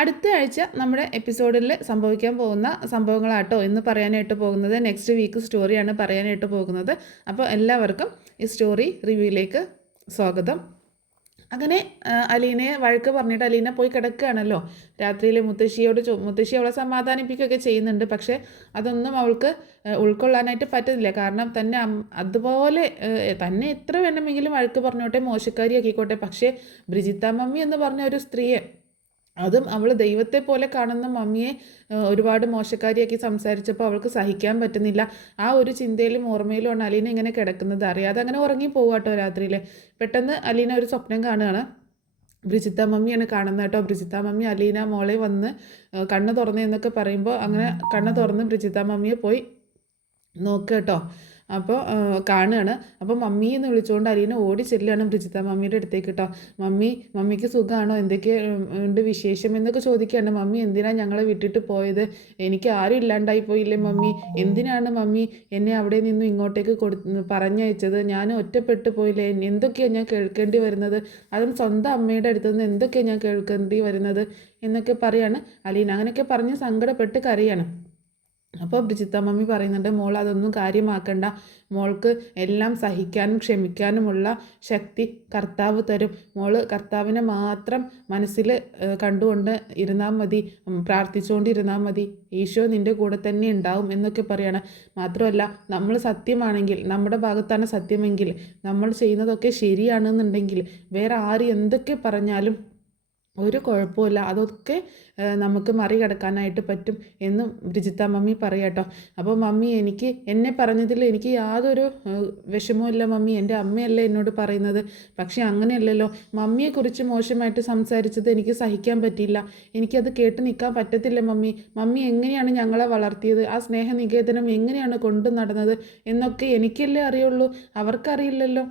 അടുത്ത ആഴ്ച നമ്മുടെ എപ്പിസോഡിൽ സംഭവിക്കാൻ പോകുന്ന സംഭവങ്ങളാട്ടോ ഇന്ന് പറയാനായിട്ട് പോകുന്നത്. നെക്സ്റ്റ് വീക്ക് സ്റ്റോറിയാണ് പറയാനായിട്ട് പോകുന്നത്. അപ്പോൾ എല്ലാവർക്കും ഈ സ്റ്റോറി റിവ്യൂയിലേക്ക് സ്വാഗതം. അങ്ങനെ അലീനയെ വഴക്ക് പറഞ്ഞിട്ട് അലീന പോയി കിടക്കുകയാണല്ലോ. രാത്രിയിൽ മുത്തശ്ശി അവളെ സമാധാനിപ്പിക്കുകയൊക്കെ ചെയ്യുന്നുണ്ട്. പക്ഷേ അതൊന്നും അവൾക്ക് ഉൾക്കൊള്ളാനായിട്ട് പറ്റുന്നില്ല. കാരണം തന്നെ അതുപോലെ തന്നെ എത്ര വേണമെങ്കിലും വഴക്ക് പറഞ്ഞോട്ടെ, മോശക്കാരിയാക്കിക്കോട്ടെ, പക്ഷേ ബ്രിജിത്ത മമ്മി എന്ന് പറഞ്ഞ ഒരു സ്ത്രീയെ, അതും അവൾ ദൈവത്തെ പോലെ കാണുന്ന മമ്മിയെ ഒരുപാട് മോശക്കാരിയാക്കി സംസാരിച്ചപ്പോൾ അവൾക്ക് സഹിക്കാൻ പറ്റുന്നില്ല. ആ ഒരു ചിന്തയിലും ഓർമ്മയിലുമാണ് അലീന ഇങ്ങനെ കിടക്കുന്നത്. അറിയാതെ അങ്ങനെ ഉറങ്ങി പോവാട്ടോ രാത്രിയിൽ. പെട്ടെന്ന് അലീന ഒരു സ്വപ്നം കാണുകയാണ്. ബ്രിജിത്ത മമ്മിയാണ് കാണുന്നത് കേട്ടോ. ബ്രിജിത്ത മമ്മി അലീന മോളെ വന്ന് കണ്ണ് തുറന്നതെന്നൊക്കെ പറയുമ്പോൾ അങ്ങനെ കണ്ണ് തുറന്ന് ബ്രിജിത്ത മമ്മിയെ പോയി നോക്കുക കേട്ടോ. അപ്പോൾ കാണുകയാണ്. അപ്പോൾ മമ്മി എന്ന് വിളിച്ചുകൊണ്ട് അലീന ഓടി ചെല്ലുകയാണ് ബ്രിജിത്ത മമ്മിയുടെ അടുത്തേക്ക് കേട്ടോ. മമ്മിക്ക് സുഖമാണോ, എന്തൊക്കെ ഉണ്ട് വിശേഷം എന്നൊക്കെ ചോദിക്കുകയാണ്. മമ്മി എന്തിനാണ് ഞങ്ങളെ വിട്ടിട്ട് പോയത്? എനിക്ക് ആരും ഇല്ലാണ്ടായി പോയില്ലേ മമ്മി? എന്തിനാണ് മമ്മി എന്നെ അവിടെ നിന്നും ഇങ്ങോട്ടേക്ക് പറഞ്ഞയച്ചത്? ഞാൻ ഒറ്റപ്പെട്ടു പോയില്ലേ? എന്തൊക്കെയാണ് ഞാൻ കേൾക്കേണ്ടി വരുന്നത്? അതും സ്വന്തം അമ്മയുടെ അടുത്ത് നിന്ന് എന്തൊക്കെയാണ് ഞാൻ കേൾക്കേണ്ടി വരുന്നത് എന്നൊക്കെ പറയാണ് അലീന. അങ്ങനെയൊക്കെ പറഞ്ഞ് സങ്കടപ്പെട്ട് കരയാണ്. അപ്പോൾ ബ്രിജിത്ത മമ്മി പറയുന്നുണ്ട്, മോൾ അതൊന്നും കാര്യമാക്കണ്ട, മോൾക്ക് എല്ലാം സഹിക്കാനും ക്ഷമിക്കാനുമുള്ള ശക്തി കർത്താവ് തരും. മോള് കർത്താവിനെ മാത്രം മനസ്സിൽ കണ്ടുകൊണ്ട് ഇരുന്നാൽ മതി, പ്രാർത്ഥിച്ചുകൊണ്ടിരുന്നാൽ മതി, ഈശോ നിൻ്റെ കൂടെ തന്നെ ഉണ്ടാവും എന്നൊക്കെ പറയാണ്. മാത്രമല്ല, നമ്മൾ സത്യമാണെങ്കിൽ, നമ്മുടെ ഭാഗത്താണ് സത്യമെങ്കിൽ, നമ്മൾ ചെയ്യുന്നതൊക്കെ ശരിയാണെന്നുണ്ടെങ്കിൽ വേറെ ആര് എന്തൊക്കെ പറഞ്ഞാലും ഒരു കുഴപ്പമില്ല, അതൊക്കെ നമുക്ക് മറികടക്കാനായിട്ട് പറ്റും എന്നും ബ്രിജിത്ത മമ്മി പറയാട്ടോ. അപ്പോൾ മമ്മി, എന്നെ പറഞ്ഞതിൽ എനിക്ക് യാതൊരു വിഷമവും മമ്മി, എൻ്റെ അമ്മയല്ലേ എന്നോട് പറയുന്നത്. പക്ഷേ അങ്ങനെയല്ലല്ലോ, മമ്മിയെക്കുറിച്ച് മോശമായിട്ട് സംസാരിച്ചത് എനിക്ക് സഹിക്കാൻ പറ്റിയില്ല. എനിക്കത് കേട്ട് നിൽക്കാൻ പറ്റത്തില്ല മമ്മി. മമ്മി എങ്ങനെയാണ് ഞങ്ങളെ വളർത്തിയത്, ആ സ്നേഹനികേതനം എങ്ങനെയാണ് കൊണ്ടു നടന്നത് എന്നൊക്കെ എനിക്കല്ലേ അറിയുള്ളൂ, അവർക്കറിയില്ലല്ലോ.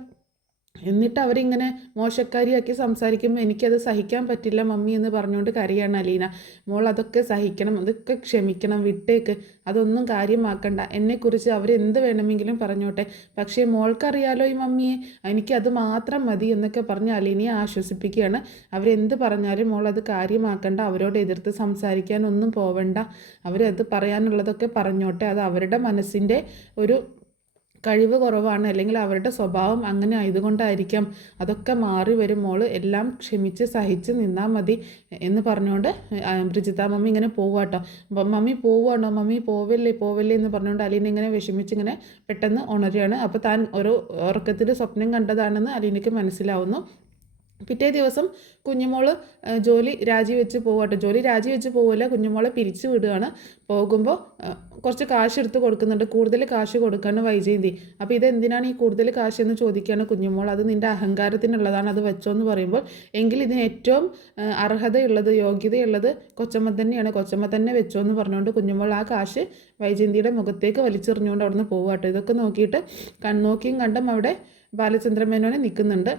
എന്നിട്ട് അവരിങ്ങനെ മോശക്കാരിയാക്കി സംസാരിക്കുമ്പോൾ എനിക്കത് സഹിക്കാൻ പറ്റില്ല മമ്മി എന്ന് പറഞ്ഞുകൊണ്ട് കരയാണ് അലീന. മോൾ അതൊക്കെ സഹിക്കണം, അതൊക്കെ ക്ഷമിക്കണം, വിട്ടേക്ക്, അതൊന്നും കാര്യമാക്കണ്ട. എന്നെക്കുറിച്ച് അവരെന്ത് വേണമെങ്കിലും പറഞ്ഞോട്ടെ, പക്ഷേ മോൾക്കറിയാലോ ഈ മമ്മിയെ, എനിക്കത് മാത്രം മതി എന്നൊക്കെ പറഞ്ഞ് അലീനയെ ആശ്വസിപ്പിക്കുകയാണ്. അവരെന്ത് പറഞ്ഞാലും മോൾ അത് കാര്യമാക്കണ്ട, അവരോട് എതിർത്ത് സംസാരിക്കാനൊന്നും പോവണ്ട, അവരത് പറയാനുള്ളതൊക്കെ പറഞ്ഞോട്ടെ, അത് അവരുടെ മനസ്സിൻ്റെ ഒരു കഴിവ് കുറവാണ്, അല്ലെങ്കിൽ അവരുടെ സ്വഭാവം അങ്ങനെ ആയതുകൊണ്ടായിരിക്കാം, അതൊക്കെ മാറി വരും മോള്, എല്ലാം ക്ഷമിച്ച് സഹിച്ച് നിന്നാൽ മതി എന്ന് പറഞ്ഞുകൊണ്ട് ബ്രിജിത്ത മമ്മി ഇങ്ങനെ പോവാട്ടോ. മമ്മി പോവുകയാണോ, മമ്മി പോവല്ലേ എന്ന് പറഞ്ഞുകൊണ്ട് അലീന ഇങ്ങനെ വിഷമിച്ചിങ്ങനെ പെട്ടെന്ന് ഉണരുകയാണ്. അപ്പോൾ താൻ ഒരു ഉറക്കത്തിൽ സ്വപ്നം കണ്ടതാണെന്ന് അലീനയ്ക്ക് മനസ്സിലാവുന്നു. പിറ്റേ ദിവസം കുഞ്ഞുമോൾ ജോലി രാജിവെച്ച് പോവാട്ടോ. ജോലി രാജിവെച്ച് പോവില്ല, കുഞ്ഞുമോളെ പിരിച്ചു വിടുകയാണ്. പോകുമ്പോൾ കുറച്ച് കാശ് എടുത്ത് കൊടുക്കുന്നുണ്ട്, കൂടുതൽ കാശ് കൊടുക്കുകയാണ് വൈജയന്തി. അപ്പോൾ ഇതെന്തിനാണ് ഈ കൂടുതൽ കാശ് എന്ന് ചോദിക്കുകയാണ് കുഞ്ഞുമോൾ. അത് നിൻ്റെ അഹങ്കാരത്തിനുള്ളതാണ്, അത് വെച്ചോ എന്ന് പറയുമ്പോൾ, എങ്കിൽ ഇതിന് ഏറ്റവും അർഹതയുള്ളത്, യോഗ്യതയുള്ളത് കൊച്ചമ്മ തന്നെയാണ്, കൊച്ചമ്മ തന്നെ വെച്ചോ എന്ന് പറഞ്ഞുകൊണ്ട് കുഞ്ഞുമോൾ ആ കാശ് വൈജയന്തിയുടെ മുഖത്തേക്ക് വലിച്ചെറിഞ്ഞുകൊണ്ട് അവിടെ നിന്ന് പോവാട്ടോ. ഇതൊക്കെ നോക്കിയിട്ട് നോക്കിയും കണ്ടും അവിടെ ബാലചന്ദ്രമേനോനെ നിൽക്കുന്നുണ്ട്.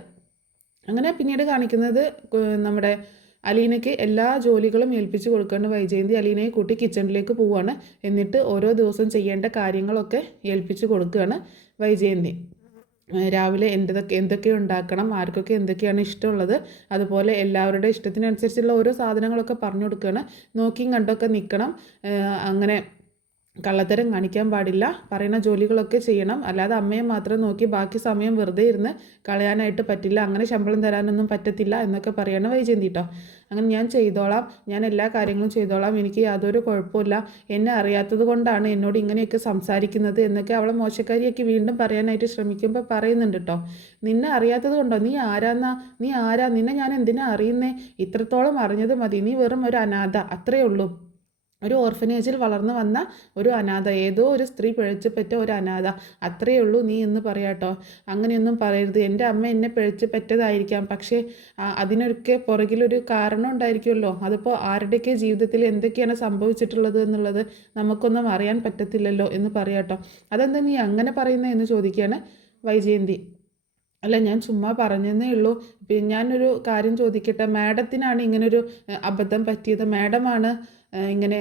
അങ്ങനെ പിന്നീട് കാണിക്കുന്നത് നമ്മുടെ അലീനയ്ക്ക് എല്ലാ ജോലികളും ഏൽപ്പിച്ച് കൊടുക്കേണ്ട വൈജയന്തി അലീനയെ കൂട്ടി കിച്ചണിലേക്ക് പോവുകയാണ്. എന്നിട്ട് ഓരോ ദിവസം ചെയ്യേണ്ട കാര്യങ്ങളൊക്കെ ഏൽപ്പിച്ച് കൊടുക്കുകയാണ് വൈജയന്തി. രാവിലെ എന്തൊക്കെ ഉണ്ടാക്കണം, ആർക്കൊക്കെ എന്തൊക്കെയാണ് ഇഷ്ടമുള്ളത്, അതുപോലെ എല്ലാവരുടെ ഇഷ്ടത്തിനനുസരിച്ചുള്ള ഓരോ സാധനങ്ങളൊക്കെ പറഞ്ഞു കൊടുക്കുകയാണ്. നോക്കിയും കണ്ടൊക്കെ നിൽക്കണം, അങ്ങനെ കള്ളത്തരം കാണിക്കാൻ പാടില്ല, പറയുന്ന ജോലികളൊക്കെ ചെയ്യണം, അല്ലാതെ അമ്മയെ മാത്രം നോക്കി ബാക്കി സമയം വെറുതെ ഇരുന്ന് കളയാനായിട്ട് പറ്റില്ല, അങ്ങനെ ശമ്പളം തരാനൊന്നും പറ്റത്തില്ല എന്നൊക്കെ പറയണം വൈജയന്തി കേട്ടോ. അങ്ങനെ ഞാൻ ചെയ്തോളാം, ഞാൻ എല്ലാ കാര്യങ്ങളും ചെയ്തോളാം, എനിക്ക് യാതൊരു കുഴപ്പമില്ല, എന്നെ അറിയാത്തത് കൊണ്ടാണ് എന്നോട് ഇങ്ങനെയൊക്കെ സംസാരിക്കുന്നത് എന്നൊക്കെ അവളെ മോശക്കാരിയൊക്കെ വീണ്ടും പറയാനായിട്ട് ശ്രമിക്കുമ്പോൾ പറയുന്നുണ്ട് കേട്ടോ. നിന്നെ അറിയാത്തത് കൊണ്ടോ, നീ ആരാ, നിന്നെ ഞാൻ എന്തിനാ അറിയുന്നേ, ഇത്രത്തോളം അറിഞ്ഞത് മതി, നീ വെറും ഒരു അനാഥ, അത്രയേ ഉള്ളൂ, ഒരു ഓർഫനേജിൽ വളർന്നു വന്ന ഒരു അനാഥ, ഏതോ ഒരു സ്ത്രീ പിഴച്ചു പറ്റ ഒരു അനാഥ, അത്രയേ ഉള്ളൂ നീ എന്ന് പറയാട്ടോ. അങ്ങനെയൊന്നും പറയരുത്, എൻ്റെ അമ്മ എന്നെ പിഴച്ചു പറ്റതായിരിക്കാം, പക്ഷേ അതിനൊക്കെ പുറകിലൊരു കാരണം ഉണ്ടായിരിക്കുമല്ലോ, അതിപ്പോൾ ആരുടെയൊക്കെ ജീവിതത്തിൽ എന്തൊക്കെയാണ് സംഭവിച്ചിട്ടുള്ളത് എന്നുള്ളത് നമുക്കൊന്നും അറിയാൻ പറ്റത്തില്ലല്ലോ എന്ന് പറയാട്ടോ. അതെന്താ നീ അങ്ങനെ പറയുന്നത് എന്ന് ചോദിക്കുകയാണ് വൈജയന്തി. അല്ല, ഞാൻ ചുമ്മാ പറഞ്ഞെന്നേ ഉള്ളൂ. പിന്നെ ഞാനൊരു കാര്യം ചോദിക്കട്ടെ, മാഡത്തിനാണ് ഇങ്ങനൊരു അബദ്ധം പറ്റിയത്, മാഡമാണ് ഇങ്ങനെ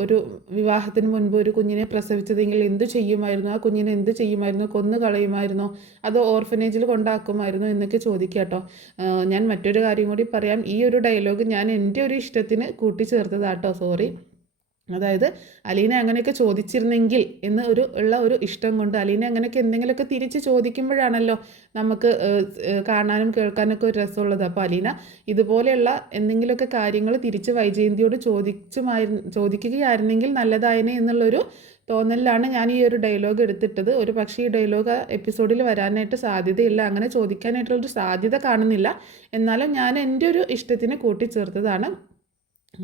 ഒരു വിവാഹത്തിന് മുൻപ് ഒരു കുഞ്ഞിനെ പ്രസവിച്ചതെങ്കിൽ എന്തു ചെയ്യുമായിരുന്നു? ആ കുഞ്ഞിനെ എന്ത് ചെയ്യുമായിരുന്നു? കൊന്നു കളയുമായിരുന്നോ? അതോ ഓർഫനേജിൽ കൊണ്ടാക്കുമായിരുന്നോ എന്നൊക്കെ ചോദിക്കുക കേട്ടോ. ഞാൻ മറ്റൊരു കാര്യം കൂടി പറയാം. ഈ ഒരു ഡയലോഗ് ഞാൻ എൻ്റെ ഒരു ഇഷ്ടത്തിന് കൂട്ടിച്ചേർത്തതാട്ടോ, സോറി. അതായത് അലീന അങ്ങനെയൊക്കെ ചോദിച്ചിരുന്നെങ്കിൽ എന്ന് ഉള്ള ഒരു ഇഷ്ടം കൊണ്ട് അലീന അങ്ങനെയൊക്കെ എന്തെങ്കിലുമൊക്കെ തിരിച്ച് ചോദിക്കുമ്പോഴാണല്ലോ നമുക്ക് കാണാനും കേൾക്കാനൊക്കെ ഒരു രസമുള്ളത്. അപ്പോൾ അലീന ഇതുപോലെയുള്ള എന്തെങ്കിലുമൊക്കെ കാര്യങ്ങൾ തിരിച്ച് വൈജയന്തിയോട് ചോദിക്കുകയായിരുന്നെങ്കിൽ നല്ലതായനെ എന്നുള്ളൊരു തോന്നലിലാണ് ഞാൻ ഈ ഒരു ഡയലോഗ് എടുത്തിട്ടത്. ഒരു പക്ഷേ ഈ ഡയലോഗ് എപ്പിസോഡിൽ വരാനായിട്ട് സാധ്യതയില്ല, അങ്ങനെ ചോദിക്കാനായിട്ടുള്ളൊരു സാധ്യത കാണുന്നില്ല. എന്നാലും ഞാൻ എൻ്റെ ഒരു ഇഷ്ടത്തിന് കൂട്ടിച്ചേർത്തതാണ്.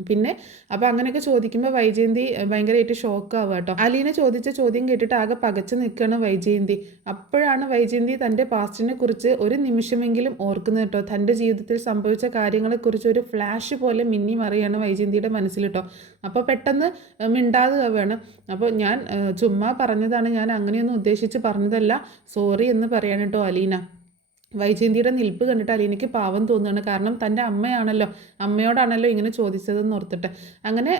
പിന്നെ അപ്പോൾ അങ്ങനെയൊക്കെ ചോദിക്കുമ്പോൾ വൈജയന്തി ഭയങ്കരമായിട്ട് ഷോക്കാവുക കേട്ടോ. അലീന ചോദിച്ച ചോദ്യം കേട്ടിട്ട് ആകെ പകച്ചു നിൽക്കുകയാണ് വൈജയന്തി. അപ്പോഴാണ് വൈജയന്തി തൻ്റെ പാസ്റ്റിനെ കുറിച്ച് ഒരു നിമിഷമെങ്കിലും ഓർക്കുന്നത് കേട്ടോ. തൻ്റെ ജീവിതത്തിൽ സംഭവിച്ച കാര്യങ്ങളെക്കുറിച്ച് ഒരു ഫ്ലാഷ് പോലെ മിന്നി മറിയാണ് വൈജയന്തിയുടെ മനസ്സിൽ കേട്ടോ. അപ്പോൾ പെട്ടെന്ന് മിണ്ടാതെ ആവുകയാണ്. അപ്പോൾ ഞാൻ ചുമ്മാ പറഞ്ഞതാണ്, ഞാൻ അങ്ങനെയൊന്നും ഉദ്ദേശിച്ച് പറഞ്ഞതല്ല, സോറി എന്ന് പറയാൻ കേട്ടോ അലീന. വൈജയന്തിയുടെ നിൽപ്പ് കണ്ടിട്ട് അലീനയ്ക്ക് പാവം തോന്നുകയാണ്. കാരണം തൻ്റെ അമ്മയോടാണല്ലോ ഇങ്ങനെ ചോദിച്ചതെന്ന് ഓർത്തിട്ട്. അങ്ങനെ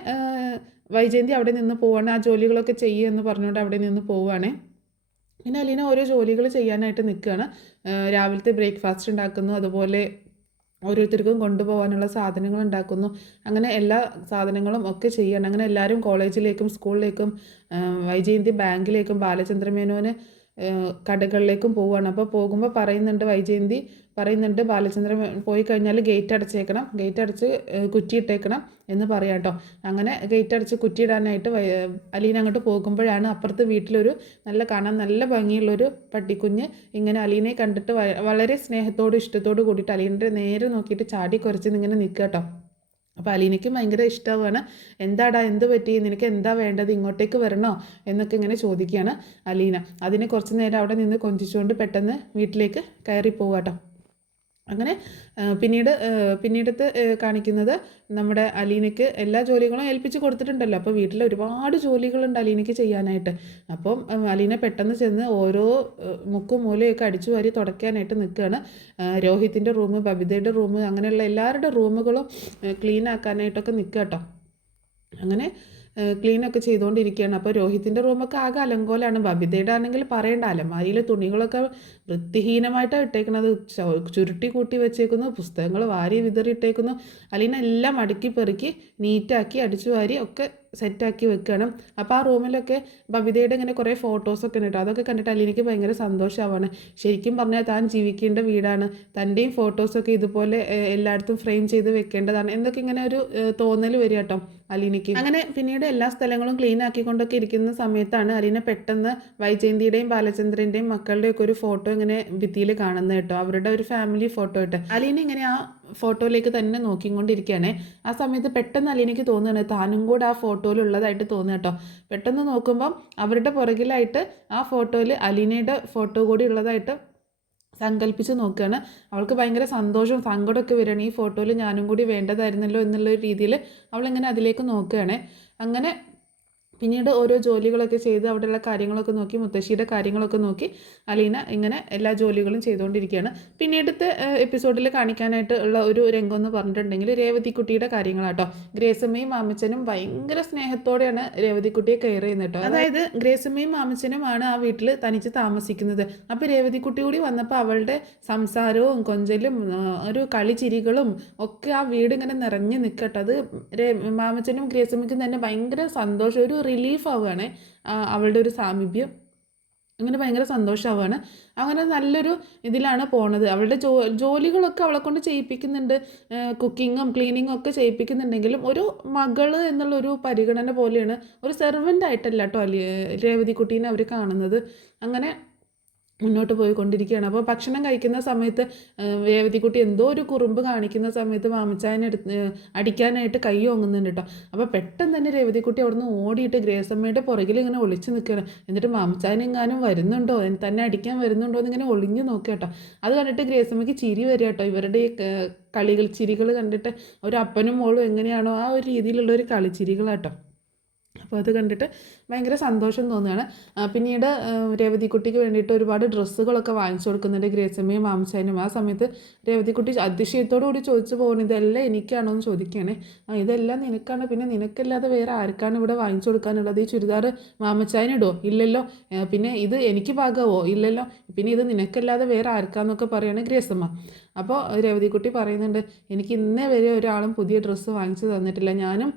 വൈജയന്തി അവിടെ നിന്ന് പോവാണ്. ആ ജോലികളൊക്കെ ചെയ്യുമെന്ന് പറഞ്ഞുകൊണ്ട് അവിടെ നിന്ന് പോവുകയാണേ. പിന്നെ അലീന ഓരോ ജോലികൾ ചെയ്യാനായിട്ട് നിൽക്കുകയാണ്. രാവിലത്തെ ബ്രേക്ക്ഫാസ്റ്റ് ഉണ്ടാക്കുന്നു, അതുപോലെ ഓരോരുത്തർക്കും കൊണ്ടുപോകാനുള്ള സാധനങ്ങൾ ഉണ്ടാക്കുന്നു. അങ്ങനെ എല്ലാ സാധനങ്ങളും ഒക്കെ ചെയ്യണം. അങ്ങനെ എല്ലാവരും കോളേജിലേക്കും സ്കൂളിലേക്കും വൈജയന്തി ബാങ്കിലേക്കും ബാലചന്ദ്രമേനോന് കടകളിലേക്കും പോവുകയാണ്. അപ്പോൾ പോകുമ്പോൾ വൈജയന്തി പറയുന്നുണ്ട്, ബാലചന്ദ്രൻ പോയി കഴിഞ്ഞാൽ ഗേറ്റ് അടച്ചേക്കണം, ഗേറ്റ് അടച്ച് കുറ്റിയിട്ടേക്കണം എന്ന് പറയാം കേട്ടോ. അങ്ങനെ ഗേറ്റ് അടച്ച് കുറ്റിയിടാനായിട്ട് അലീന അങ്ങോട്ട് പോകുമ്പോഴാണ് അപ്പുറത്ത് വീട്ടിലൊരു കാണാൻ നല്ല ഭംഗിയുള്ളൊരു പട്ടിക്കുഞ്ഞ് ഇങ്ങനെ അലീനയെ കണ്ടിട്ട് വളരെ സ്നേഹത്തോടും ഇഷ്ടത്തോടു കൂടിയിട്ട് അലീനയുടെ നേരെ നോക്കിയിട്ട് ചാടി കുറച്ച് ഇങ്ങനെ നിൽക്കുക കേട്ടോ. അപ്പോൾ അലീനയ്ക്കും ഭയങ്കര ഇഷ്ടമാണ്. എന്താടാ, എന്ത് പറ്റി, നിനക്ക് എന്താ വേണ്ടത്, ഇങ്ങോട്ടേക്ക് വരണോ എന്നൊക്കെ ഇങ്ങനെ ചോദിക്കുകയാണ് അലീന. അതിനെ കുറച്ച് നേരം അവിടെ നിന്ന് കൊഞ്ചിച്ചുകൊണ്ട് പെട്ടെന്ന് വീട്ടിലേക്ക് കയറി പോവാട്ടോ. അങ്ങനെ പിന്നീടത്ത് കാണിക്കുന്നത് നമ്മുടെ അലീനയ്ക്ക് എല്ലാ ജോലികളും ഏൽപ്പിച്ച് കൊടുത്തിട്ടുണ്ടല്ലോ. അപ്പോൾ വീട്ടിൽ ഒരുപാട് ജോലികളുണ്ട് അലീനയ്ക്ക് ചെയ്യാനായിട്ട്. അപ്പം അലീന പെട്ടെന്ന് ചെന്ന് ഓരോ മുക്കും മൂലയൊക്കെ അടിച്ചു വാരി തുടയ്ക്കാനായിട്ട് നിൽക്കുകയാണ്. രോഹിത്തിൻ്റെ റൂം, ബബിതയുടെ റൂം, അങ്ങനെയുള്ള എല്ലാവരുടെ റൂമുകളും ക്ലീൻ ആക്കാനായിട്ടൊക്കെ നിൽക്കുക കേട്ടോ. അങ്ങനെ ക്ലീനൊക്കെ ചെയ്തുകൊണ്ടിരിക്കുകയാണ്. അപ്പോൾ രോഹിത്തിൻ്റെ റൂമൊക്കെ ആകെ അലങ്കോലാണ്. ബബിതയുടെ ആണെങ്കിൽ പറയേണ്ട, അലമാരിയിൽ തുണികളൊക്കെ വൃത്തിഹീനമായിട്ടാണ് ഇട്ടേക്കുന്നത്, ചുരുട്ടി കൂട്ടി വെച്ചേക്കുന്നു, പുസ്തകങ്ങൾ വാരി വിതറിയിട്ടേക്കുന്നു. അലീന എല്ലാം അടുക്കി പെറുക്കി നീറ്റാക്കി അടിച്ചു വാരി ഒക്കെ സെറ്റാക്കി വെക്കുകയാണ്. അപ്പോൾ ആ റൂമിലൊക്കെ ബബിതയുടെ ഇങ്ങനെ കുറേ ഫോട്ടോസൊക്കെ ഉണ്ട്. അതൊക്കെ കണ്ടിട്ട് അലീനയ്ക്ക് ഭയങ്കര സന്തോഷമാവാണ്. ശരിക്കും പറഞ്ഞാൽ താൻ ജീവിക്കേണ്ട വീടാണ്, തൻ്റെയും ഫോട്ടോസൊക്കെ ഇതുപോലെ എല്ലായിടത്തും ഫ്രെയിം ചെയ്ത് വെക്കേണ്ടതാണ് എന്നൊക്കെ ഇങ്ങനെ ഒരു തോന്നൽ വരിക കേട്ടോ അലീനയ്ക്ക്. അങ്ങനെ പിന്നീട് എല്ലാ സ്ഥലങ്ങളും ക്ലീൻ ആക്കിക്കൊണ്ടൊക്കെ ഇരിക്കുന്ന സമയത്താണ് അലീന പെട്ടെന്ന് വൈജയന്തിയുടെയും ബാലചന്ദ്രൻ്റെയും മക്കളുടെയൊക്കെ ഒരു ഫോട്ടോ ഇങ്ങനെ ഭിത്തിയിൽ കാണുന്നത് കേട്ടോ. അവരുടെ ഒരു ഫാമിലി ഫോട്ടോ ഇട്ട് അലീന ഇങ്ങനെ ആ ഫോട്ടോയിലേക്ക് തന്നെ നോക്കിക്കൊണ്ടിരിക്കുകയാണേ. ആ സമയത്ത് പെട്ടെന്ന് അലീനയ്ക്ക് തോന്നുകയാണ് താനും കൂടെ ആ ഫോട്ടോയിലുള്ളതായിട്ട് തോന്നുക കേട്ടോ. പെട്ടെന്ന് നോക്കുമ്പം അവരുടെ പുറകിലായിട്ട് ആ ഫോട്ടോയിൽ അലീനയുടെ ഫോട്ടോ കൂടി ഉള്ളതായിട്ട് സങ്കല്പിച്ച് നോക്കുകയാണ്. അവൾക്ക് ഭയങ്കര സന്തോഷവും സങ്കടമൊക്കെ വരികയാണ്. ഈ ഫോട്ടോയിൽ ഞാനും കൂടി വേണ്ടതായിരുന്നല്ലോ എന്നുള്ളൊരു രീതിയിൽ അവളിങ്ങനെ അതിലേക്ക് നോക്കുകയാണ്. അങ്ങനെ പിന്നീട് ഓരോ ജോലികളൊക്കെ ചെയ്ത് അവിടെയുള്ള കാര്യങ്ങളൊക്കെ നോക്കി, മുത്തശ്ശിയുടെ കാര്യങ്ങളൊക്കെ നോക്കി അലീന ഇങ്ങനെ എല്ലാ ജോലികളും ചെയ്തുകൊണ്ടിരിക്കുകയാണ്. പിന്നീടത്തെ എപ്പിസോഡിൽ കാണിക്കാനായിട്ട് ഉള്ള ഒരു രംഗം എന്ന് പറഞ്ഞിട്ടുണ്ടെങ്കിൽ രേവതിക്കുട്ടിയുടെ കാര്യങ്ങളാട്ടോ. ഗ്രേസമ്മയും മാമച്ചനും ഭയങ്കര സ്നേഹത്തോടെയാണ് രേവതിക്കുട്ടിയെ കെയർ ചെയ്യുന്നത് കേട്ടോ. അതായത് ഗ്രേസമ്മയും മാമച്ചനുമാണ് ആ വീട്ടിൽ തനിച്ച് താമസിക്കുന്നത്. അപ്പോൾ രേവതിക്കുട്ടി കൂടി വന്നപ്പോൾ അവളുടെ സംസാരവും കൊഞ്ചലും ഒരു കളിച്ചിരികളും ഒക്കെ ആ വീട് ഇങ്ങനെ നിറഞ്ഞു നിൽക്കട്ടോ. അത് മാമച്ചനും ഗ്രേസമ്മയ്ക്കും തന്നെ ഭയങ്കര സന്തോഷം, ഒരു റിലീഫ് ആവുകയാണ് അവളുടെ ഒരു സാമീപ്യം. അങ്ങനെ ഭയങ്കര സന്തോഷമാവുകയാണ്. അങ്ങനെ നല്ലൊരു ഇതിലാണ് പോണത്. അവളുടെ ജോലികളൊക്കെ അവളെ കൊണ്ട് ചെയ്യിപ്പിക്കുന്നുണ്ട്, കുക്കിങ്ങും ക്ലീനിങ്ങും ഒക്കെ ചെയ്യിപ്പിക്കുന്നുണ്ടെങ്കിലും ഒരു മകള് എന്നുള്ളൊരു പരിഗണന പോലെയാണ്, ഒരു സെർവൻ്റ് ആയിട്ടല്ല കേട്ടോ രേവതിക്കുട്ടീനെ അവർ കാണുന്നത്. അങ്ങനെ മുന്നോട്ട് പോയിക്കൊണ്ടിരിക്കുകയാണ്. അപ്പോൾ ഭക്ഷണം കഴിക്കുന്ന സമയത്ത് രേവതിക്കുട്ടി എന്തോ ഒരു കുറുമ്പ് കാണിക്കുന്ന സമയത്ത് മാമച്ചായനെ അടിക്കാനായിട്ട് കൈ ഓങ്ങുന്നുണ്ട് കേട്ടോ. അപ്പോൾ പെട്ടെന്ന് തന്നെ രേവതിക്കുട്ടി അവിടുന്ന് ഓടിയിട്ട് ഗ്രേസമ്മയുടെ പുറകിൽ ഇങ്ങനെ ഒളിച്ച് നിൽക്കുകയാണ്. എന്നിട്ട് മാമച്ചായനെങ്ങാനും വരുന്നുണ്ടോ, തന്നെ അടിക്കാൻ വരുന്നുണ്ടോ എന്നിങ്ങനെ ഒളിഞ്ഞ് നോക്കുക കേട്ടോ. അത് കണ്ടിട്ട് ഗ്രേസമ്മയ്ക്ക് ചിരി വരിക കേട്ടോ. ഇവരുടെ ഈ ചിരികൾ കണ്ടിട്ട് ഒരു അപ്പനും മോളും എങ്ങനെയാണോ ആ ഒരു രീതിയിലുള്ള ഒരു കളിച്ചിരികളാട്ടോ. അപ്പോൾ അത് കണ്ടിട്ട് ഭയങ്കര സന്തോഷം തോന്നുകയാണ്. പിന്നീട് രേവതിക്കുട്ടിക്ക് വേണ്ടിയിട്ട് ഒരുപാട് ഡ്രസ്സുകളൊക്കെ വാങ്ങിച്ചു കൊടുക്കുന്നുണ്ട് ഗ്രേസമ്മയും മാമച്ചായനും. ആ സമയത്ത് രേവതിക്കുട്ടി അതിശയത്തോടു കൂടി ചോദിച്ചു പോകുന്നത് ഇതെല്ലാം എനിക്കാണോ എന്ന് ചോദിക്കുകയാണേ. ഇതെല്ലാം നിനക്കാണ്, പിന്നെ നിനക്കല്ലാതെ വേറെ ആർക്കാണ് ഇവിടെ വാങ്ങിച്ചു കൊടുക്കാനുള്ളത്? ഈ ചുരിദാർ മാമച്ചായനിടുമോ? ഇല്ലല്ലോ. പിന്നെ ഇത് എനിക്ക് പാകാവോ? ഇല്ലല്ലോ. പിന്നെ ഇത് നിനക്കല്ലാതെ വേറെ ആർക്കാന്നൊക്കെ പറയുകയാണ് ഗ്രേസമ്മ. അപ്പോൾ രേവതിക്കുട്ടി പറയുന്നുണ്ട്, എനിക്ക് ഇന്നേ വരെ ഒരാളും പുതിയ ഡ്രസ്സ് വാങ്ങിച്ചു തന്നിട്ടില്ല. ഞാനും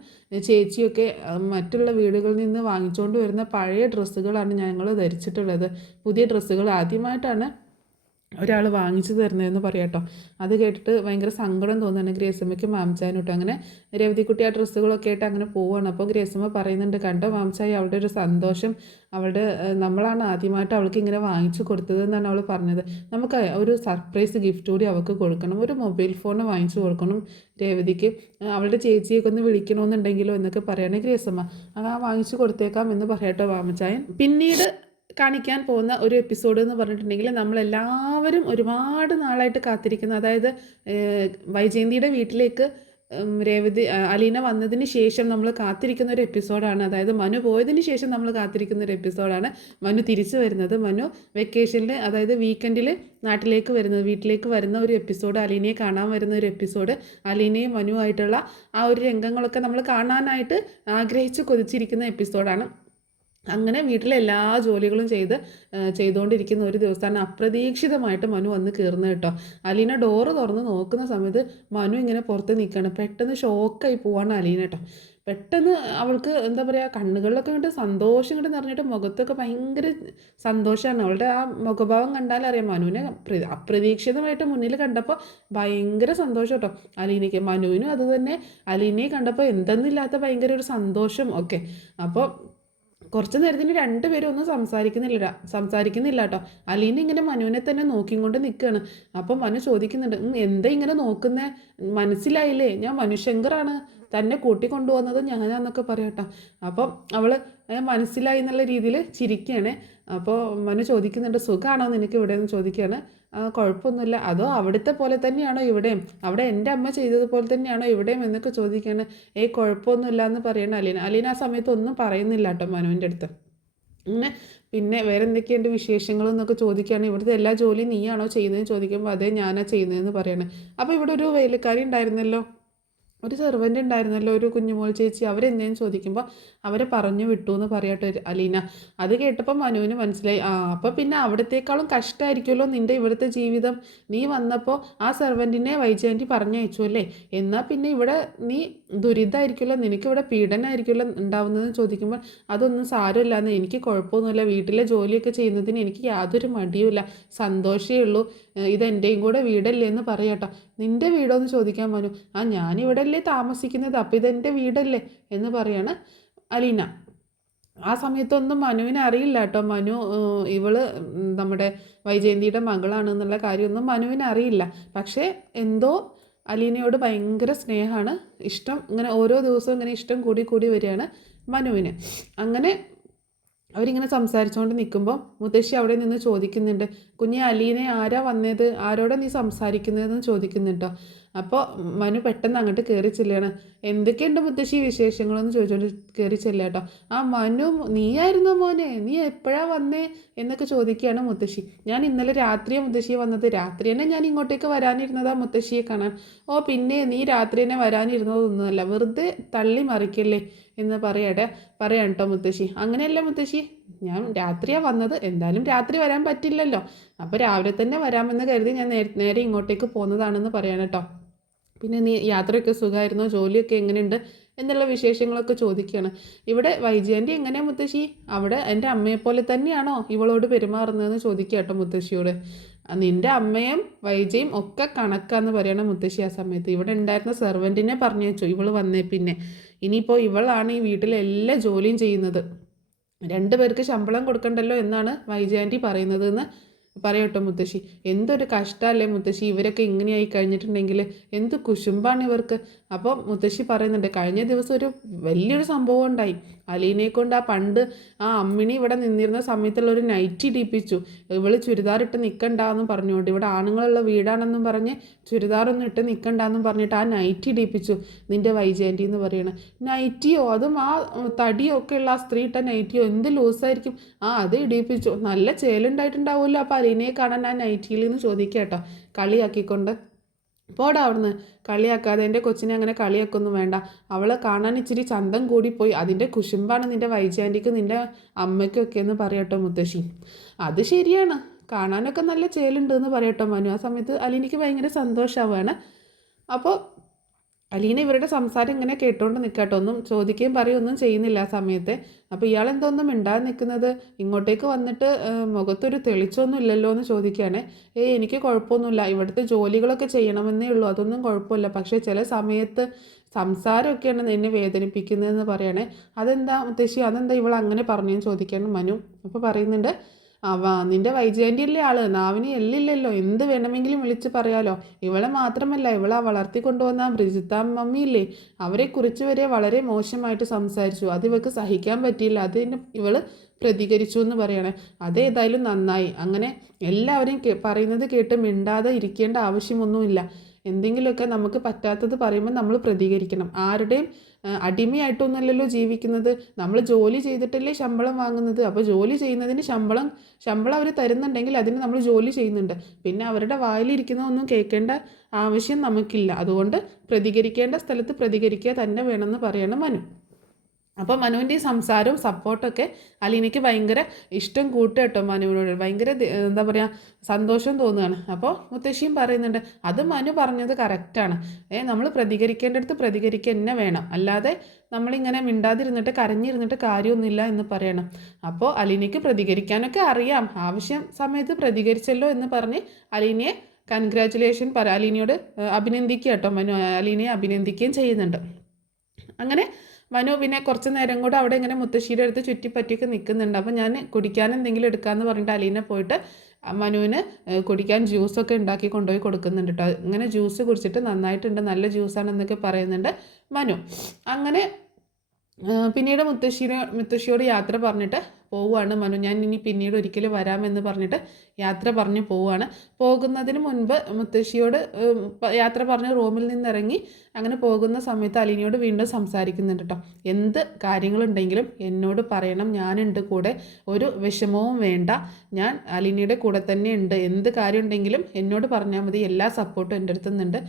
ചേച്ചിയൊക്കെ മറ്റുള്ള വീടുകളിൽ നിന്ന് വാങ്ങിച്ചുകൊണ്ട് വരുന്ന പഴയ ഡ്രസ്സുകളാണ് ഞങ്ങൾ ധരിച്ചിട്ടുള്ളത്. പുതിയ ഡ്രസ്സുകൾ ആദ്യമായിട്ടാണ് ഒരാൾ വാങ്ങിച്ചു തരുന്നതെന്ന് പറയാം കേട്ടോ. അത് കേട്ടിട്ട് ഭയങ്കര സങ്കടം തോന്നുകയാണ് ഗ്രേസമ്മയ്ക്ക് മാംചാനും കേട്ടോ. അങ്ങനെ രേവതിക്കുട്ടി ആ ഡ്രസ്സുകളൊക്കെ ആയിട്ട് അങ്ങനെ പോവുകയാണ്. അപ്പോൾ ഗ്രേസമ്മ പറയുന്നുണ്ട്, കണ്ടോ മാംചായി അവളുടെ ഒരു സന്തോഷം, അവളുടെ നമ്മളാണ് ആദ്യമായിട്ട് അവൾക്ക് ഇങ്ങനെ വാങ്ങിച്ചു കൊടുത്തതെന്നാണ് അവൾ പറഞ്ഞത്. നമുക്ക് ഒരു സർപ്രൈസ് ഗിഫ്റ്റ് കൂടി അവൾക്ക് കൊടുക്കണം, ഒരു മൊബൈൽ ഫോൺ വാങ്ങിച്ചു കൊടുക്കണം രേവതിക്ക്, അവളുടെ ചേച്ചിയൊക്കെ ഒന്ന് വിളിക്കണമെന്നുണ്ടെങ്കിലോ എന്നൊക്കെ പറയുകയാണ് ഗ്രേസമ്മ. വാങ്ങിച്ചു കൊടുത്തേക്കാം എന്ന് പറയട്ടോ മാമച്ചായൻ. പിന്നീട് കാണിക്കാൻ പോകുന്ന ഒരു എപ്പിസോഡ് എന്ന് പറഞ്ഞിട്ടുണ്ടെങ്കിൽ നമ്മളെല്ലാവരും ഒരുപാട് നാളായിട്ട് കാത്തിരിക്കുന്ന, അതായത് വൈജയന്തിയുടെ വീട്ടിലേക്ക് അലീന വന്നതിന് ശേഷം നമ്മൾ കാത്തിരിക്കുന്ന ഒരു എപ്പിസോഡാണ്. അതായത് മനു പോയതിന് ശേഷം നമ്മൾ കാത്തിരിക്കുന്ന ഒരു എപ്പിസോഡാണ് മനു തിരിച്ചു വരുന്നത്. മനു വെക്കേഷനിൽ, അതായത് വീക്കെൻഡിൽ നാട്ടിലേക്ക് വരുന്നത്, വീട്ടിലേക്ക് വരുന്ന ഒരു എപ്പിസോഡ്, അലീനയെ കാണാൻ വരുന്ന ഒരു എപ്പിസോഡ്, അലീനയും മനുവായിട്ടുള്ള ആ ഒരു രംഗങ്ങളൊക്കെ നമ്മൾ കാണാനായിട്ട് ആഗ്രഹിച്ച് കൊതിച്ചിരിക്കുന്ന എപ്പിസോഡാണ്. അങ്ങനെ വീട്ടിലെ എല്ലാ ജോലികളും ചെയ്തുകൊണ്ടിരിക്കുന്ന ഒരു ദിവസമാണ് അപ്രതീക്ഷിതമായിട്ട് മനു വന്ന് കയറുന്നത് കേട്ടോ. അലീന ഡോറ് തുറന്ന് നോക്കുന്ന സമയത്ത് മനു ഇങ്ങനെ പുറത്ത് നിൽക്കുകയാണ്. പെട്ടെന്ന് ഷോക്കായി പോവാണ് അലീന കേട്ടോ. പെട്ടെന്ന് അവൾക്ക് എന്താ പറയുക, കണ്ണുകളിലൊക്കെ കണ്ട് സന്തോഷം കണ്ട് നിറഞ്ഞിട്ട് മുഖത്തൊക്കെ ഭയങ്കര സന്തോഷമാണ്. അവളുടെ ആ മുഖഭാവം കണ്ടാലറിയാം മനുവിനെ അപ്രതീക്ഷിതമായിട്ട് മുന്നിൽ കണ്ടപ്പോൾ ഭയങ്കര സന്തോഷം കേട്ടോ അലീനയ്ക്ക്. മനുവിനും അത് തന്നെ, അലീനയെ കണ്ടപ്പോൾ എന്തെന്നില്ലാത്ത ഭയങ്കര ഒരു സന്തോഷം ഒക്കെ. അപ്പോൾ കുറച്ച് നേരത്തിന് രണ്ടുപേരും ഒന്നും സംസാരിക്കുന്നില്ല കേട്ടോ. അലീന ഇങ്ങനെ മനുവിനെ തന്നെ നോക്കിക്കൊണ്ട് നിൽക്കുകയാണ്. അപ്പം മനു ചോദിക്കുന്നുണ്ട്, എന്താ ഇങ്ങനെ നോക്കുന്നേ? മനസ്സിലായില്ലേ, ഞാൻ മനുശങ്കറാണ്, തന്നെ കൂട്ടിക്കൊണ്ടുപോകുന്നത് ഞാനാന്നൊക്കെ പറയാം കേട്ടോ. അപ്പം അവൾ മനസ്സിലായി എന്നുള്ള രീതിയിൽ ചിരിക്കുകയാണ്. അപ്പോൾ മനു ചോദിക്കുന്നുണ്ട്, സുഖമാണോ നിനക്ക് ഇവിടെ എന്ന് ചോദിക്കുകയാണ്. കുഴപ്പമൊന്നുമില്ല. അതോ അവിടുത്തെ പോലെ തന്നെയാണോ ഇവിടെയും? അവിടെ എൻ്റെ അമ്മ ചെയ്തതുപോലെ തന്നെയാണോ ഇവിടെയും എന്നൊക്കെ ചോദിക്കുകയാണ്. കുഴപ്പമൊന്നുമില്ല എന്ന് പറയണം അലീന ആ സമയത്ത് ഒന്നും പറയുന്നില്ല കേട്ടോ മനുവിൻ്റെ അടുത്ത്. അങ്ങനെ പിന്നെ വേറെ എന്തൊക്കെയുണ്ട് വിശേഷങ്ങളെന്നൊക്കെ ചോദിക്കുകയാണ്. ഇവിടുത്തെ എല്ലാ ജോലിയും നീയാണോ ചെയ്യുന്നതെന്ന് ചോദിക്കുമ്പോൾ അതേ ഞാനാ ചെയ്യുന്നതെന്ന് പറയണേ. അപ്പോൾ ഇവിടെ ഒരു വേലക്കാരി ഉണ്ടായിരുന്നല്ലോ, ഒരു സെർവൻ്റ് ഉണ്ടായിരുന്നല്ലോ, ഒരു കുഞ്ഞുമോൾ ചേച്ചി, അവരെന്തേലും ചോദിക്കുമ്പോൾ അവരെ പറഞ്ഞു വിട്ടു എന്ന് പറയട്ടെ അലീന. അത് കേട്ടപ്പോൾ മനുവിന് മനസ്സിലായി, അപ്പോൾ പിന്നെ അവിടത്തേക്കാളും കഷ്ടമായിരിക്കുമല്ലോ നിൻ്റെ ഇവിടുത്തെ ജീവിതം. നീ വന്നപ്പോൾ ആ സെർവൻറ്റിനെ വൈജയന്തി പറഞ്ഞയച്ചു അല്ലേ, എന്നാൽ പിന്നെ ഇവിടെ നീ ദുരിതമായിരിക്കുമല്ലോ, നിനക്കിവിടെ പീഡനമായിരിക്കുമല്ലോ ഉണ്ടാവുന്നതെന്ന് ചോദിക്കുമ്പോൾ അതൊന്നും സാരമില്ലാന്ന്, എനിക്ക് കുഴപ്പമൊന്നുമില്ല, വീട്ടിലെ ജോലിയൊക്കെ ചെയ്യുന്നതിന് എനിക്ക് യാതൊരു മടിയുമില്ല, സന്തോഷമേ ഉള്ളൂ, ഇതെൻ്റെയും കൂടെ വീടല്ലേ എന്ന് പറയട്ടോ. നിൻ്റെ വീടോ എന്ന് ചോദിക്കാൻ മനു, ഞാനിവിടെ അല്ലേ താമസിക്കുന്നത്, അപ്പോൾ ഇതെൻ്റെ വീടല്ലേ എന്ന് പറയാണ് അലീന. ആ സമയത്തൊന്നും മനുവിനെ അറിയില്ല കേട്ടോ. മനു ഇവള് നമ്മുടെ വൈജയന്തിയുടെ മകളാണെന്നുള്ള കാര്യമൊന്നും മനുവിന് അറിയില്ല. പക്ഷേ എന്തോ അലീനയോട് ഭയങ്കര സ്നേഹമാണ്, ഇഷ്ടം. ഇങ്ങനെ ഓരോ ദിവസവും ഇങ്ങനെ ഇഷ്ടം കൂടി വരികയാണ് മനുവിന്. അങ്ങനെ അവരിങ്ങനെ സംസാരിച്ചുകൊണ്ട് നിൽക്കുമ്പോൾ മുത്തശ്ശി അവിടെ നിന്ന് ചോദിക്കുന്നുണ്ട്, കുഞ്ഞെ അലീനെ ആരാ വന്നത്, ആരോടാ നീ സംസാരിക്കുന്നതെന്ന് ചോദിക്കുന്നുണ്ടോ. അപ്പോൾ മനു പെട്ടെന്ന് അങ്ങോട്ട് കയറി ചെല്ലുകയാണ്. എന്തൊക്കെയുണ്ട് മുത്തശ്ശി വിശേഷങ്ങളെന്ന് ചോദിച്ചുകൊണ്ട് കയറി ചെല്ലുക കേട്ടോ. മനു നീയായിരുന്നോ മോനെ, നീ എപ്പോഴാണ് വന്നേ എന്നൊക്കെ ചോദിക്കുകയാണ് മുത്തശ്ശി. ഞാൻ ഇന്നലെ രാത്രിയാണ് മുത്തശ്ശിയെ വന്നത്, രാത്രി തന്നെ ഞാൻ ഇങ്ങോട്ടേക്ക് വരാനിരുന്നതാ മുത്തശ്ശിയെ കാണാൻ. പിന്നെ നീ രാത്രി തന്നെ വരാനിരുന്നതൊന്നുമല്ല, വെറുതെ തള്ളി മറിക്കല്ലേ എന്ന് പറയാം കേട്ടോ മുത്തശ്ശി. അങ്ങനെയല്ല മുത്തശ്ശി, ഞാൻ രാത്രിയാണ് വന്നത്, എന്തായാലും രാത്രി വരാൻ പറ്റില്ലല്ലോ, അപ്പോൾ രാവിലെ തന്നെ വരാമെന്ന് കരുതി ഞാൻ നേരെ ഇങ്ങോട്ടേക്ക് പോകുന്നതാണെന്ന് പറയാൻ കേട്ടോ. പിന്നെ നീ യാത്രയൊക്കെ സുഖമായിരുന്നോ, ജോലിയൊക്കെ എങ്ങനെയുണ്ട് എന്നുള്ള വിശേഷങ്ങളൊക്കെ ചോദിക്കുകയാണ്. ഇവിടെ വൈജയന്തി എങ്ങനെയാണ് മുത്തശ്ശി, അവിടെ എൻ്റെ അമ്മയെപ്പോലെ തന്നെയാണോ ഇവളോട് പെരുമാറുന്നതെന്ന് ചോദിക്കുക കേട്ടോ മുത്തശ്ശിയോട്. നിൻ്റെ അമ്മയും വൈജയും ഒക്കെ കണക്കാന്ന് പറയണം മുത്തശ്ശി. ആ സമയത്ത് ഇവിടെ ഉണ്ടായിരുന്ന സെർവൻറ്റിനെ പറഞ്ഞു വെച്ചു ഇവൾ വന്നേ പിന്നെ. ഇനിയിപ്പോൾ ഇവളാണ് ഈ വീട്ടിലെ എല്ലാ ജോലിയും ചെയ്യുന്നത്, 2 പേർക്ക് ശമ്പളം കൊടുക്കണ്ടല്ലോ എന്നാണ് വൈജയന്തി പറയുന്നതെന്ന് പറയട്ടോ മുത്തശ്ശി. എന്തൊരു കഷ്ടമല്ലേ മുത്തശ്ശി, ഇവരൊക്കെ ഇങ്ങനെയായി കഴിഞ്ഞിട്ടുണ്ടെങ്കിൽ എന്ത് കുശുമ്പാണ് ഇവർക്ക്. അപ്പോൾ മുത്തശ്ശി പറയുന്നുണ്ട്, കഴിഞ്ഞ ദിവസം ഒരു വലിയൊരു സംഭവം ഉണ്ടായി. അലീനയെ കൊണ്ട് പണ്ട് അമ്മിണി ഇവിടെ നിന്നിരുന്ന സമയത്തുള്ള ഒരു നൈറ്റി ഇടിപ്പിച്ചു. ഇവള് ചുരിദാറിട്ട് നിൽക്കണ്ടെന്നും പറഞ്ഞുകൊണ്ട്, ഇവിടെ ആണുങ്ങളുള്ള വീടാണെന്നും പറഞ്ഞ് ചുരിദാറൊന്നും ഇട്ട് നിൽക്കണ്ടെന്നും പറഞ്ഞിട്ട് ആ നൈറ്റി ഇടിപ്പിച്ചു നിൻ്റെ വൈജയന്തി എന്ന് പറയണേ. നൈറ്റിയോ? അതും ആ തടിയോ ഒക്കെ ഉള്ള ആ സ്ത്രീ ഇട്ട നൈറ്റിയോ? എന്ത് ലൂസായിരിക്കും. അത് ഇടിപ്പിച്ചു. നല്ല ചേലുണ്ടായിട്ടുണ്ടാവുമല്ലോ അപ്പോൾ അലീനയെ കാണാൻ ആ നൈറ്റിയിൽ എന്ന് ചോദിക്കുക കേട്ടോ, കളിയാക്കിക്കൊണ്ട്. പോടാ അവിടുന്ന്, കളിയാക്കാതെ, എൻ്റെ കൊച്ചിനെ അങ്ങനെ കളിയാക്കൊന്നും വേണ്ട. അവളെ കാണാൻ ഇച്ചിരി ചന്തം കൂടിപ്പോയി, അതിൻ്റെ കുശുമ്പാണ് നിൻ്റെ വൈജാൻറ്റിക്കും നിൻ്റെ അമ്മയ്ക്കൊക്കെ എന്ന് പറയട്ടോ മുത്തശ്ശി. അത് ശരിയാണ്, കാണാനൊക്കെ നല്ല ചേലുണ്ട് എന്ന് പറയട്ടോ മനു. ആ സമയത്ത് അലീനയ്ക്ക് ഭയങ്കര സന്തോഷമാവുകയാണ്. അപ്പോൾ അലീന ഇവരുടെ സംസാരം ഇങ്ങനെ കേട്ടോണ്ട് നിൽക്കട്ടോ, ഒന്നും ചോദിക്കുകയും പറയുകയൊന്നും ചെയ്യുന്നില്ല ആ സമയത്തെ. അപ്പോൾ ഇയാളെന്തോന്നും മിണ്ടാതെ നിൽക്കുന്നത്, ഇങ്ങോട്ടേക്ക് വന്നിട്ട് മുഖത്തൊരു തെളിച്ചൊന്നും ഇല്ലല്ലോ എന്ന് ചോദിക്കുകയാണേ. എനിക്ക് കുഴപ്പമൊന്നുമില്ല, ഇവിടുത്തെ ജോലികളൊക്കെ ചെയ്യണമെന്നേ ഉള്ളൂ, അതൊന്നും കുഴപ്പമില്ല. പക്ഷേ ചില സമയത്ത് സംസാരമൊക്കെയാണ് എന്നെ വേദനിപ്പിക്കുന്നതെന്ന് പറയണേ. അതെന്താ മുത്തശ്ശി, അതെന്താ ഇവൾ അങ്ങനെ പറഞ്ഞെന്ന് ചോദിക്കുകയാണ് മനു. അപ്പോൾ പറയുന്നുണ്ട്, നിൻ്റെ വൈജയന്തിയല്ലേ ആള്, നാവിന് എല്ലില്ലല്ലോ, എന്ത് വേണമെങ്കിലും വിളിച്ച് പറയാലോ. ഇവളെ മാത്രമല്ല, ഇവളെ വളർത്തിക്കൊണ്ടുവന്ന ബ്രിജിത്ത മമ്മിയില്ലേ, അവരെക്കുറിച്ച് വരെ വളരെ മോശമായിട്ട് സംസാരിച്ചു. അത് ഇവൾക്ക് സഹിക്കാൻ പറ്റിയില്ല, അതിന് ഇവള് പ്രതികരിച്ചു എന്ന് പറയണേ. അതേതായാലും നന്നായി. അങ്ങനെ എല്ലാവരെയും പറയുന്നത് കേട്ട് മിണ്ടാതെ ഇരിക്കേണ്ട ആവശ്യമൊന്നുമില്ല. എന്തെങ്കിലുമൊക്കെ നമുക്ക് പറ്റാത്തത് പറയുമ്പോൾ നമ്മൾ പ്രതികരിക്കണം. ആരുടെയും അടിമയായിട്ടൊന്നുമല്ലല്ലോ ജീവിക്കുന്നത്. നമ്മൾ ജോലി ചെയ്തിട്ടല്ലേ ശമ്പളം വാങ്ങുന്നത്. അപ്പോൾ ജോലി ചെയ്യുന്നതിന് ശമ്പളം അവർ തരുന്നുണ്ടെങ്കിൽ അതിന് നമ്മൾ ജോലി ചെയ്യുന്നുണ്ട്. പിന്നെ അവരുടെ വായിലിരിക്കുന്നതൊന്നും കേൾക്കേണ്ട ആവശ്യം നമുക്കില്ല. അതുകൊണ്ട് പ്രതികരിക്കേണ്ട സ്ഥലത്ത് പ്രതികരിക്കുക തന്നെ വേണമെന്ന് പറയണം മനു. അപ്പോൾ മനുവിൻ്റെ ഈ സംസാരവും സപ്പോർട്ടൊക്കെ അലീനയ്ക്ക് ഭയങ്കര ഇഷ്ടം കൂട്ടുകേട്ടോ. മനുവിനോട് ഭയങ്കര എന്താ പറയുക, സന്തോഷം തോന്നുകയാണ്. അപ്പോൾ മുത്തശ്ശിയും പറയുന്നുണ്ട്, അത് മനു പറഞ്ഞത് കറക്റ്റാണ്. നമ്മൾ പ്രതികരിക്കേണ്ടടുത്ത് പ്രതികരിക്കുക തന്നെ വേണം, അല്ലാതെ നമ്മളിങ്ങനെ മിണ്ടാതിരുന്നിട്ട് കരഞ്ഞിരുന്നിട്ട് കാര്യമൊന്നുമില്ല എന്ന് പറയണം. അപ്പോൾ അലീനയ്ക്ക് പ്രതികരിക്കാനൊക്കെ അറിയാം, ആവശ്യം സമയത്ത് പ്രതികരിച്ചല്ലോ എന്ന് പറഞ്ഞ് അലീനയെ കൺഗ്രാറ്റുലേഷൻ അലീനയോട് അഭിനന്ദിക്കുക കേട്ടോ. മനു അലീനയെ അഭിനന്ദിക്കുകയും ചെയ്യുന്നുണ്ട്. അങ്ങനെ മനു പിന്നെ കുറച്ച് നേരം കൂടെ അവിടെ ഇങ്ങനെ മുത്തശ്ശിയുടെ അടുത്ത് ചുറ്റിപ്പറ്റിയൊക്കെ നിൽക്കുന്നുണ്ട്. അപ്പോൾ ഞാൻ കുടിക്കാൻ എന്തെങ്കിലും എടുക്കാമെന്ന് പറഞ്ഞിട്ട് അലീന പോയിട്ട് മനുവിന് കുടിക്കാൻ ജ്യൂസൊക്കെ ഉണ്ടാക്കി കൊണ്ടുപോയി കൊടുക്കുന്നുണ്ട് കേട്ടോ. ഇങ്ങനെ ജ്യൂസ് കുടിച്ചിട്ട് നന്നായിട്ടുണ്ട്, നല്ല ജ്യൂസാണെന്നൊക്കെ പറയുന്നുണ്ട് മനു. അങ്ങനെ പിന്നീട് മുത്തശ്ശിയോട് യാത്ര പറഞ്ഞിട്ട് പോവുകയാണ് മനു. ഞാൻ ഇനി പിന്നീട് ഒരിക്കലും വരാമെന്ന് പറഞ്ഞിട്ട് യാത്ര പറഞ്ഞ് പോവുകയാണ്. പോകുന്നതിന് മുൻപ് മുത്തശ്ശിയോട് യാത്ര പറഞ്ഞ് റൂമിൽ നിന്നിറങ്ങി അങ്ങനെ പോകുന്ന സമയത്ത് അലീനയോട് വീണ്ടും സംസാരിക്കുന്നുണ്ട് കേട്ടോ. എന്ത് കാര്യങ്ങളുണ്ടെങ്കിലും എന്നോട് പറയണം, ഞാനുണ്ട് കൂടെ, ഒരു വിഷമവും വേണ്ട, ഞാൻ അലീനയുടെ കൂടെ തന്നെ ഉണ്ട്. എന്ത് കാര്യം ഉണ്ടെങ്കിലും എന്നോട് പറഞ്ഞാൽ മതി, എല്ലാ സപ്പോർട്ടും എൻ്റെ അടുത്ത് നിന്നുണ്ട്,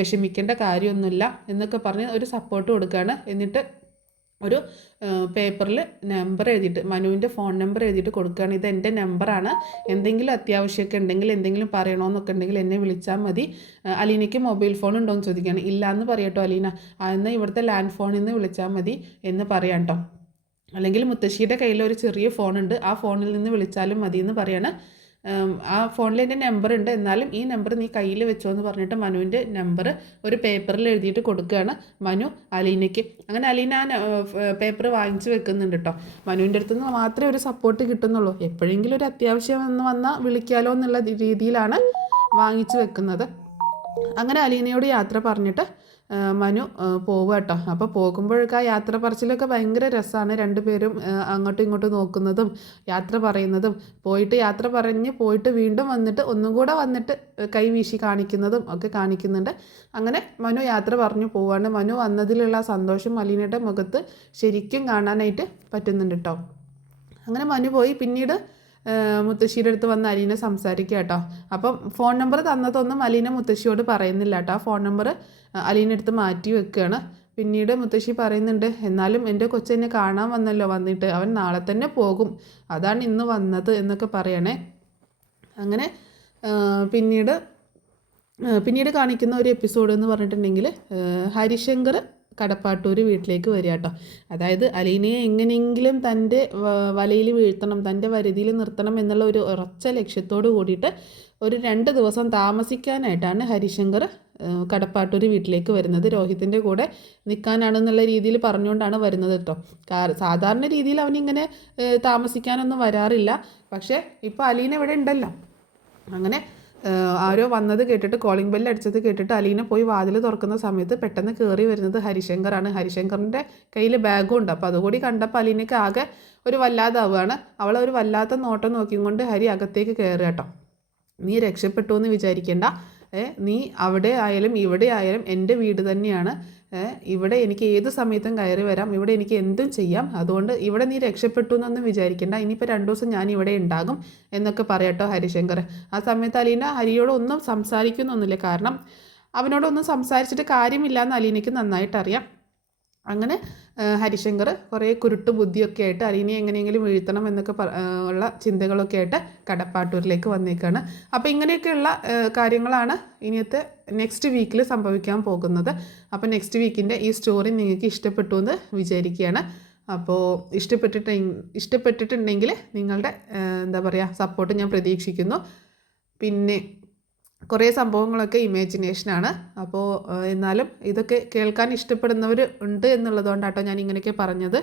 വിഷമിക്കേണ്ട കാര്യമൊന്നുമില്ല എന്നൊക്കെ പറഞ്ഞ് ഒരു സപ്പോർട്ട് കൊടുക്കുകയാണ്. എന്നിട്ട് ഒരു പേപ്പറിൽ നമ്പർ എഴുതിയിട്ട്, മനുവിൻ്റെ ഫോൺ നമ്പർ എഴുതിയിട്ട് കൊടുക്കുകയാണ്. ഇത് എൻ്റെ നമ്പറാണ്, എന്തെങ്കിലും അത്യാവശ്യമൊക്കെ ഉണ്ടെങ്കിൽ എന്തെങ്കിലും പറയണമെന്നൊക്കെ ഉണ്ടെങ്കിൽ എന്നെ വിളിച്ചാൽ മതി. അലീനയ്ക്ക് മൊബൈൽ ഫോൺ ഉണ്ടോ എന്ന് ചോദിക്കുകയാണ്. ഇല്ല എന്ന് പറയട്ടോ അലീന. എന്നാൽ ഇവിടുത്തെ ലാൻഡ് ഫോണിൽ നിന്ന് വിളിച്ചാൽ മതി എന്ന് പറയാം കേട്ടോ. അല്ലെങ്കിൽ മുത്തശ്ശിയുടെ കയ്യിൽ ഒരു ചെറിയ ഫോണുണ്ട്, ആ ഫോണിൽ നിന്ന് വിളിച്ചാലും മതി എന്ന് പറയാണ്. ആ ഫോണിൽ എൻ്റെ നമ്പർ ഉണ്ട്, എന്നാലും ഈ നമ്പർ നീ കയ്യിൽ വെച്ചോ എന്ന് പറഞ്ഞിട്ട് മനുവിൻ്റെ നമ്പർ ഒരു പേപ്പറിൽ എഴുതിയിട്ട് കൊടുക്കുകയാണ് മനു അലീനയ്ക്ക്. അങ്ങനെ അലീന പേപ്പർ വാങ്ങിച്ച് വെക്കുന്നുണ്ട് കേട്ടോ. മനുവിൻ്റെ അടുത്ത് നിന്ന് മാത്രമേ ഒരു സപ്പോർട്ട് കിട്ടുന്നുള്ളൂ, എപ്പോഴെങ്കിലും ഒരു അത്യാവശ്യം വന്നാൽ വിളിക്കാലോ എന്നുള്ള രീതിയിലാണ് വാങ്ങിച്ച് വെക്കുന്നത്. അങ്ങനെ അലീനയോട് യാത്ര പറഞ്ഞിട്ട് മനു പോവുക കേട്ടോ. അപ്പോൾ പോകുമ്പോഴൊക്കെ ആ യാത്ര പറച്ചിലൊക്കെ ഭയങ്കര രസമാണ്. രണ്ടുപേരും അങ്ങോട്ടും ഇങ്ങോട്ടും നോക്കുന്നതും യാത്ര പറയുന്നതും, പോയിട്ട് യാത്ര പറഞ്ഞ് പോയിട്ട് വീണ്ടും വന്നിട്ട് ഒന്നും കൂടെ വന്നിട്ട് കൈ വീശി കാണിക്കുന്നതും ഒക്കെ കാണിക്കുന്നുണ്ട്. അങ്ങനെ മനു യാത്ര പറഞ്ഞു പോവാണ്. മനു വന്നതിലുള്ള സന്തോഷം അലീനയുടെ മുഖത്ത് ശരിക്കും കാണാനായിട്ട് പറ്റുന്നുണ്ട് കേട്ടോ. അങ്ങനെ മനു പോയി. പിന്നീട് മുത്തശ്ശിയുടെ അടുത്ത് വന്ന് അലീന സംസാരിക്കുക കേട്ടോ. അപ്പം ഫോൺ നമ്പർ തന്നതൊന്നും അലീന മുത്തശ്ശിയോട് പറയുന്നില്ല കേട്ടോ. ആ ഫോൺ നമ്പർ അലീന അടുത്ത് മാറ്റി വെക്കുകയാണ്. പിന്നീട് മുത്തശ്ശി പറയുന്നുണ്ട്, എന്നാലും എൻ്റെ കൊച്ചെന്നെ കാണാൻ വന്നല്ലോ, വന്നിട്ട് അവൻ നാളെ തന്നെ പോകും, അതാണ് ഇന്ന് വന്നത് എന്നൊക്കെ പറയണേ. അങ്ങനെ പിന്നീട് കാണിക്കുന്ന ഒരു എപ്പിസോഡ് എന്ന് പറഞ്ഞിട്ടുണ്ടെങ്കിൽ ഹരിശങ്കർ കടപ്പാട്ടൂർ വീട്ടിലേക്ക് വരിക കേട്ടോ. അതായത് അലീനയെ എങ്ങനെയെങ്കിലും തൻ്റെ വലയിൽ വീഴ്ത്തണം, തൻ്റെ വരുതിയിൽ നിർത്തണം എന്നുള്ള ഒരു ഉറച്ച ലക്ഷ്യത്തോട് കൂടിയിട്ട് ഒരു 2 ദിവസം താമസിക്കാനായിട്ടാണ് ഹരിശങ്കർ കടപ്പാട്ടൂർ വീട്ടിലേക്ക് വരുന്നത്. രോഹിത്തിൻ്റെ കൂടെ നിൽക്കാനാണെന്നുള്ള രീതിയിൽ പറഞ്ഞുകൊണ്ടാണ് വരുന്നത് കേട്ടോ. സാധാരണ രീതിയിൽ അവനിങ്ങനെ താമസിക്കാനൊന്നും വരാറില്ല. പക്ഷേ ഇപ്പോൾ അലീന ഇവിടെ ഉണ്ടല്ലോ. അങ്ങനെ ആരോ വന്നത് കേട്ടിട്ട് കോളിംഗ് ബെല്ല് അടിച്ചത് കേട്ടിട്ട് അലീന പോയി വാതിൽ തുറക്കുന്ന സമയത്ത് പെട്ടെന്ന് കയറി വരുന്നത് ഹരിശങ്കറാണ്. ഹരിശങ്കറിൻ്റെ കയ്യിൽ ബാഗും ഉണ്ട്. അപ്പോൾ അതുകൂടി കണ്ടപ്പോൾ അലീനയ്ക്ക് ആകെ ഒരു വല്ലാതാവുകയാണ്. അവളൊരു വല്ലാത്ത നോട്ടം നോക്കിക്കൊണ്ട് ഹരി അകത്തേക്ക് കയറുക കേട്ടോ. നീ രക്ഷപ്പെട്ടു എന്ന് വിചാരിക്കേണ്ട, നീ അവിടെ ആയാലും ഇവിടെ ആയാലും എൻ്റെ വീട് തന്നെയാണ്. ഇവിടെ എനിക്ക് ഏത് സമയത്തും കയറി വരാം, ഇവിടെ എനിക്ക് എന്തും ചെയ്യാം. അതുകൊണ്ട് ഇവിടെ നീ രക്ഷപ്പെട്ടു എന്നൊന്നും വിചാരിക്കേണ്ട, ഇനിയിപ്പോൾ 2 ദിവസം ഞാൻ ഇവിടെ ഉണ്ടാകും എന്നൊക്കെ പറയട്ടോ ഹരിശങ്കർ. ആ സമയത്ത് അലീന ഹരിയോട് ഒന്നും സംസാരിക്കുന്നൊന്നുമില്ല. കാരണം അവനോടൊന്നും സംസാരിച്ചിട്ട് കാര്യമില്ല എന്ന് അലീനയ്ക്ക് നന്നായിട്ട് അറിയാം. അങ്ങനെ ഹരിശങ്കർ കുറേ കുരുട്ട് ബുദ്ധിയൊക്കെ ആയിട്ട് അലീനയെ എങ്ങനെയെങ്കിലും വീഴ്ത്തണം എന്നൊക്കെ ഉള്ള ചിന്തകളൊക്കെ ആയിട്ട് കടപ്പാട്ടൂരിലേക്ക് വന്നേക്കാണ്. അപ്പോൾ ഇങ്ങനെയൊക്കെയുള്ള കാര്യങ്ങളാണ് ഇനിയത്തെ നെക്സ്റ്റ് വീക്കിൽ സംഭവിക്കാൻ പോകുന്നത്. അപ്പോൾ നെക്സ്റ്റ് വീക്കിൻ്റെ ഈ സ്റ്റോറി നിങ്ങൾക്ക് ഇഷ്ടപ്പെട്ടു എന്ന് വിചാരിക്കുകയാണ്. അപ്പോൾ ഇഷ്ടപ്പെട്ടിട്ടുണ്ടെങ്കിൽ നിങ്ങളുടെ എന്താ പറയുക സപ്പോർട്ട് ഞാൻ പ്രതീക്ഷിക്കുന്നു. പിന്നെ കുറേ സംഭവങ്ങളൊക്കെ ഇമാജിനേഷനാണ്. അപ്പോൾ എന്നാലും ഇതൊക്കെ കേൾക്കാൻ ഇഷ്ടപ്പെടുന്നവർ ഉണ്ട് എന്നുള്ളതുകൊണ്ടാട്ടോ ഞാൻ ഇങ്ങനെയൊക്കെ പറഞ്ഞത്.